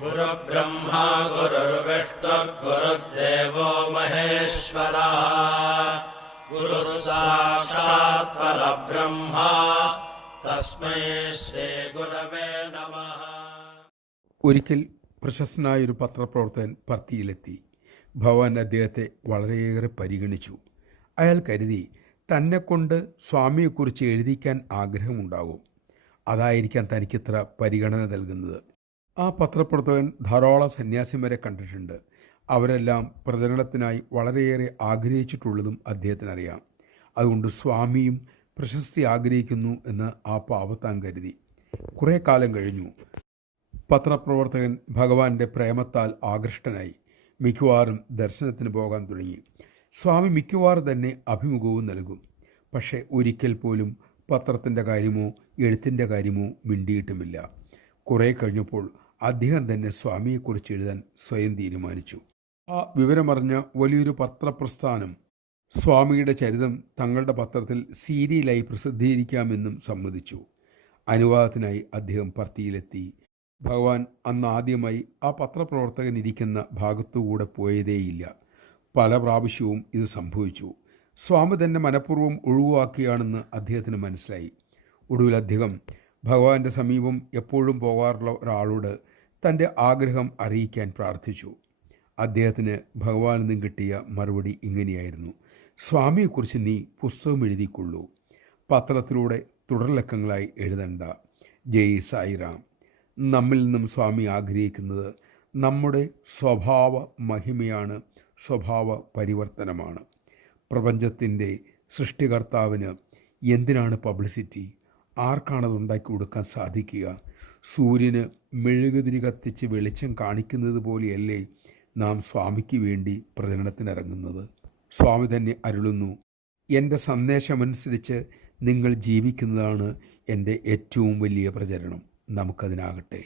गुरुर्ब्रह्मा गुरुर्विष्णुर्गुरुर्देवो महेश्वरः गुरुः साक्षात् परब्रह्मा तस्मै श्रीगुरवे नमः ഒരിക്കൽ പ്രശസ്തനായ ഒരു പത്രപ്രവർത്തകൻ പർത്തിയിലെത്തി ഭഗവാൻ അദ്ദേഹത്തെ വളരെയേറെ പരിഗണിച്ചു അയാൾ കരുതി തന്നെക്കൊണ്ട് സ്വാമിയെക്കുറിച്ച് എഴുതിക്കാൻ ആഗ്രഹമുണ്ടാകും അതായിരിക്കാം തനിക്കിത്ര പരിഗണന നൽകുന്നത് ആ പത്രപ്രവർത്തകൻ ധാരാളം സന്യാസിമാരെ കണ്ടിട്ടുണ്ട്. അവരെല്ലാം പ്രചരണത്തിനായി വളരെയേറെ ആഗ്രഹിച്ചിട്ടുള്ളതും അദ്ദേഹത്തിനറിയാം. അതുകൊണ്ട് സ്വാമിയും പ്രശസ്തി ആഗ്രഹിക്കുന്നു എന്ന് ആ പാവത്താൻ കരുതി. കുറേ കാലം കഴിഞ്ഞു. പത്രപ്രവർത്തകൻ ഭഗവാന്റെ പ്രേമത്താൽ ആകൃഷ്ടനായി. മിക്കവാറും ദർശനത്തിന് പോകാൻ തുടങ്ങി. സ്വാമി മിക്കവാറും തന്നെ അഭിമുഖവും നൽകും. പക്ഷേ ഒരിക്കൽ പോലും പത്രത്തിന്റെ കാര്യമോ എഴുത്തിന്റെ കാര്യമോ മിണ്ടിയിട്ടുമില്ല. കുറേ കഴിഞ്ഞപ്പോൾ അദ്ദേഹം തന്നെ സ്വാമിയെക്കുറിച്ച് എഴുതാൻ സ്വയം തീരുമാനിച്ചു. ആ വിവരമറിഞ്ഞ വലിയൊരു പത്രപ്രസ്ഥാനം സ്വാമിയുടെ ചരിതം തങ്ങളുടെ പത്രത്തിൽ സീരിയലായി പ്രസിദ്ധീകരിക്കാമെന്നും സമ്മതിച്ചു. അനുവാദത്തിനായി അദ്ദേഹം പർത്തിയിലെത്തി ഭഗവാൻ അന്ന് ആദ്യമായി ആ പത്രപ്രവർത്തകൻ ഇരിക്കുന്ന ഭാഗത്തുകൂടെ പോയതേയില്ല. പല പ്രാവശ്യവും ഇത് സംഭവിച്ചു. സ്വാമി തന്നെ മനഃപൂർവം ഒഴിവാക്കിയാണെന്ന് അദ്ദേഹത്തിന് മനസ്സിലായി. ഒടുവിൽ അദ്ദേഹം ഭഗവാന്റെ സമീപം എപ്പോഴും പോകാറുള്ള ഒരാളോട് തന്റെ ആഗ്രഹം അറിയിക്കാൻ പ്രാർത്ഥിച്ചു. അദ്ദേഹത്തിന് ഭഗവാനിൽ നിന്നും കിട്ടിയ മറുപടി ഇങ്ങനെയായിരുന്നു. സ്വാമിയെക്കുറിച്ച് നീ പുസ്തകം എഴുതിക്കൊള്ളൂ. പത്രത്തിലൂടെ തുടർലക്കങ്ങളായി എഴുതണ്ട. ജയ് സായിറാം. നമ്മിൽ നിന്നും സ്വാമി ആഗ്രഹിക്കുന്നത് നമ്മുടെ സ്വഭാവ മഹിമയാണ്. സ്വഭാവ പരിവർത്തനമാണ്. പ്രപഞ്ചത്തിന്റെ സൃഷ്ടികർത്താവിന് എന്തിനാണ് പബ്ലിസിറ്റി? ആർക്കാണത് ഉണ്ടാക്കി കൊടുക്കാൻ സാധിക്കുക? സൂര്യന് മെഴുകുതിരി കത്തിച്ച് വെളിച്ചം കാണിക്കുന്നത് പോലെയല്ലേ നാം സ്വാമിക്ക് വേണ്ടി പ്രചരണത്തിനിറങ്ങുന്നത്? സ്വാമി തന്നെ അരുളുന്നു എന്റെ സന്ദേശമനുസരിച്ച് നിങ്ങൾ ജീവിക്കുന്നതാണ് എന്റെ ഏറ്റവും വലിയ പ്രചരണം. നമുക്കതിനാകട്ടെ.